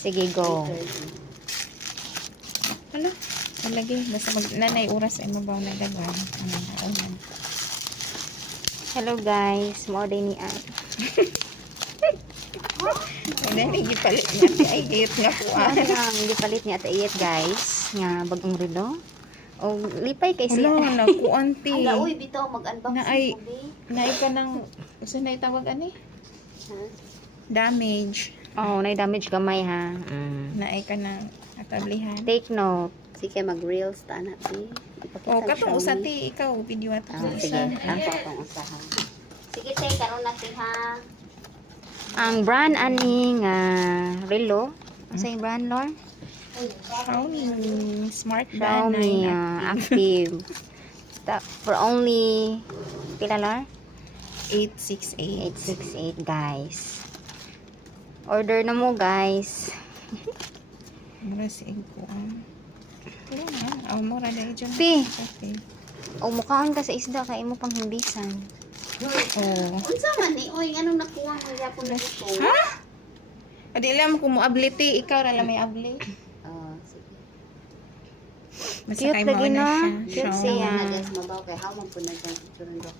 Sige, go. Ano? Malagi. Basta nanay oras ay mabaw na dagan. Hello guys, mo din ni An. Nanay gipalit niya. Ay, gayot nga po. Hindi palit niya iyet guys. Nga bagong relo. O lipay kay siya. Wala, nakuan ti. Aga, uy, bitaw mag-unboxing Naay- ko, be. Naay ka ng, gusto na itawag ani? Ha? Damage. Oh, na-damage gamay ha. Naay ka ng atablihan. Take note. Sige, mag-reels ta na, be. O, katong usa ti, ikaw, video ato. Sige, tanto akong usahan. Sige, te, karon na ha. Ang brand ani nga relo. Ano sa yung brand, Lord? Xiaomi Smart Band Xiaomi 9 Active. For only, pila, Lord? 868. 868 guys. Order na mo guys. Mura si Iguan. Pero na, mura dahil dyan. Pi. Okay. O mukhaan ka sa isda kay mo pang himbisan. Oh. Unsa man ni oy anong nakuha mo yapon na dito? Ha? Adi alam ko mo ability, ikaw na lang may abli. Sige. Basta Cute kay lagi mao na. na Cute siya. siya. Mabaw kay hamon po na dyan. Turun dok.